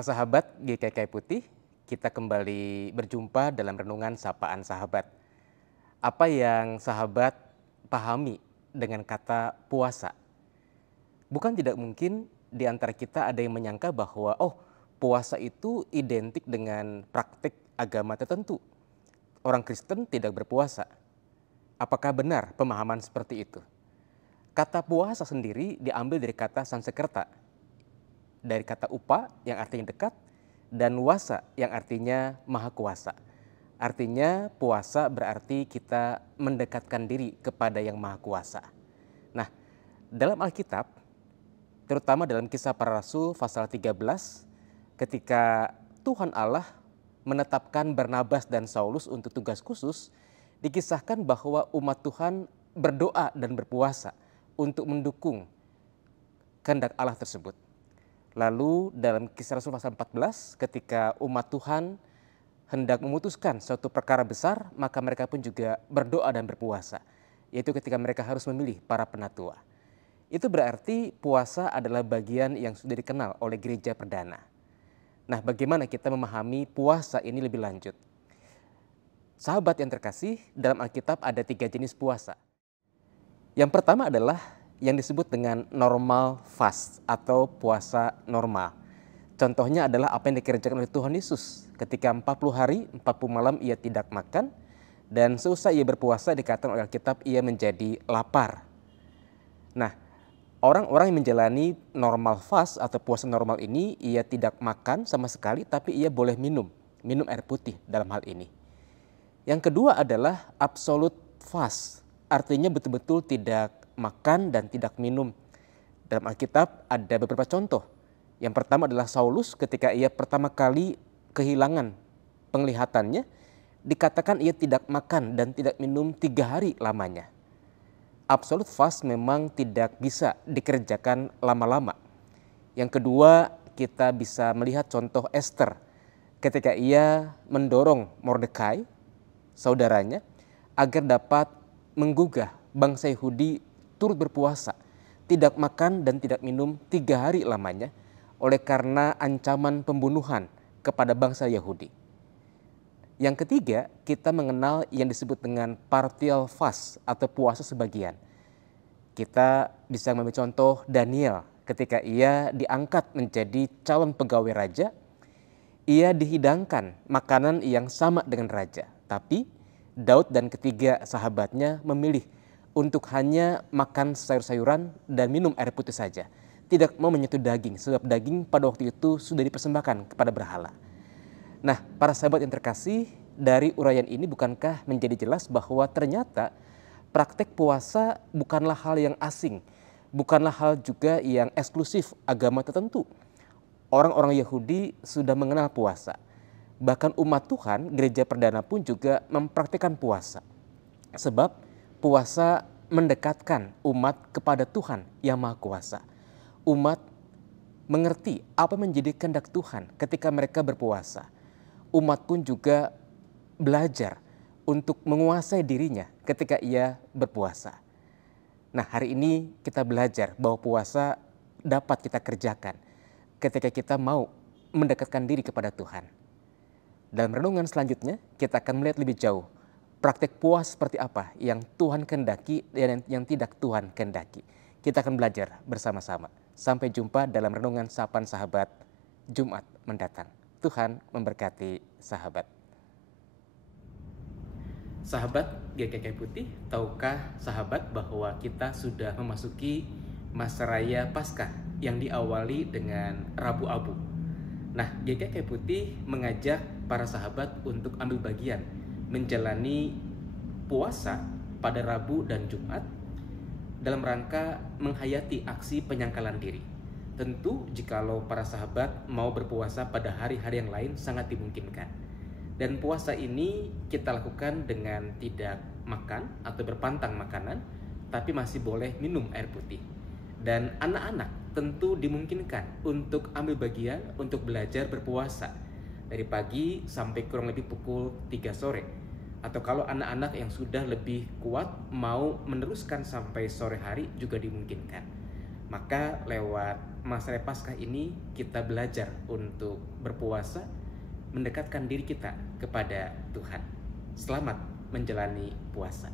Para sahabat GKK Putih, kita kembali berjumpa dalam renungan Sapaan Sahabat. Apa yang sahabat pahami dengan kata puasa? Bukan tidak mungkin di antara kita ada yang menyangka bahwa puasa itu identik dengan praktik agama tertentu. Orang Kristen tidak berpuasa. Apakah benar pemahaman seperti itu? Kata puasa sendiri diambil dari kata Sansekerta, dari kata upa yang artinya dekat, dan wasa yang artinya maha kuasa. Artinya puasa berarti kita mendekatkan diri kepada yang maha kuasa. Nah, dalam Alkitab, terutama dalam Kisah Para Rasul pasal 13, ketika Tuhan Allah menetapkan Barnabas dan Saulus untuk tugas khusus, dikisahkan bahwa umat Tuhan berdoa dan berpuasa untuk mendukung kehendak Allah tersebut. Lalu dalam Kisah Rasul pasal 14, ketika umat Tuhan hendak memutuskan suatu perkara besar, maka mereka pun juga berdoa dan berpuasa, yaitu ketika mereka harus memilih para penatua. Itu berarti puasa adalah bagian yang sudah dikenal oleh gereja perdana. Nah, bagaimana kita memahami puasa ini lebih lanjut? Sahabat yang terkasih, dalam Alkitab ada 3 jenis puasa. Yang pertama adalah yang disebut dengan normal fast atau puasa normal. Contohnya adalah apa yang dikerjakan oleh Tuhan Yesus ketika 40 hari, 40 malam ia tidak makan, dan seusai ia berpuasa dikatakan oleh Alkitab ia menjadi lapar. Nah, orang-orang yang menjalani normal fast atau puasa normal ini, ia tidak makan sama sekali, tapi ia boleh minum air putih dalam hal ini. Yang kedua adalah absolute fast, artinya betul-betul tidak makan dan tidak minum. Dalam Alkitab ada beberapa contoh. Yang pertama adalah Saulus ketika ia pertama kali kehilangan penglihatannya, dikatakan ia tidak makan dan tidak minum 3 hari lamanya. Absolute fast memang tidak bisa dikerjakan lama-lama. Yang kedua, kita bisa melihat contoh Esther ketika ia mendorong Mordekai, saudaranya, agar dapat menggugah bangsa Yahudi turut berpuasa, tidak makan dan tidak minum 3 hari lamanya oleh karena ancaman pembunuhan kepada bangsa Yahudi. Yang ketiga, kita mengenal yang disebut dengan partial fast atau puasa sebagian. Kita bisa mengambil contoh Daniel ketika ia diangkat menjadi calon pegawai raja, ia dihidangkan makanan yang sama dengan raja. Tapi Daud dan ketiga sahabatnya memilih untuk hanya makan sayur-sayuran dan minum air putih saja. Tidak mau menyentuh daging, sebab daging pada waktu itu sudah dipersembahkan kepada berhala. Nah, para sahabat yang terkasih, dari uraian ini bukankah menjadi jelas bahwa ternyata praktek puasa bukanlah hal yang asing, bukanlah hal juga yang eksklusif agama tertentu. Orang-orang Yahudi sudah mengenal puasa. Bahkan umat Tuhan, gereja perdana pun juga mempraktikkan puasa. Sebab puasa mendekatkan umat kepada Tuhan yang Maha Kuasa. Umat mengerti apa menjadi kehendak Tuhan ketika mereka berpuasa. Umat pun juga belajar untuk menguasai dirinya ketika ia berpuasa. Nah, hari ini kita belajar bahwa puasa dapat kita kerjakan ketika kita mau mendekatkan diri kepada Tuhan. Dalam renungan selanjutnya, kita akan melihat lebih jauh praktek puasa seperti apa yang Tuhan kehendaki dan yang tidak Tuhan kehendaki. Kita akan belajar bersama-sama. Sampai jumpa dalam renungan Sapaan Sahabat Jumat mendatang. Tuhan memberkati sahabat. Sahabat GKK Putih, tahukah sahabat bahwa kita sudah memasuki masa raya Paskah yang diawali dengan Rabu Abu. Nah, GKK Putih mengajak para sahabat untuk ambil bagian menjalani puasa pada Rabu dan Jumat dalam rangka menghayati aksi penyangkalan diri. Tentu jikalau para sahabat mau berpuasa pada hari-hari yang lain sangat dimungkinkan. Dan puasa ini kita lakukan dengan tidak makan atau berpantang makanan, tapi masih boleh minum air putih. Dan anak-anak tentu dimungkinkan untuk ambil bagian untuk belajar berpuasa dari pagi sampai kurang lebih pukul 3 sore. Atau kalau anak-anak yang sudah lebih kuat mau meneruskan sampai sore hari juga dimungkinkan. Maka lewat masa Paskah ini kita belajar untuk berpuasa, mendekatkan diri kita kepada Tuhan. Selamat menjalani puasa.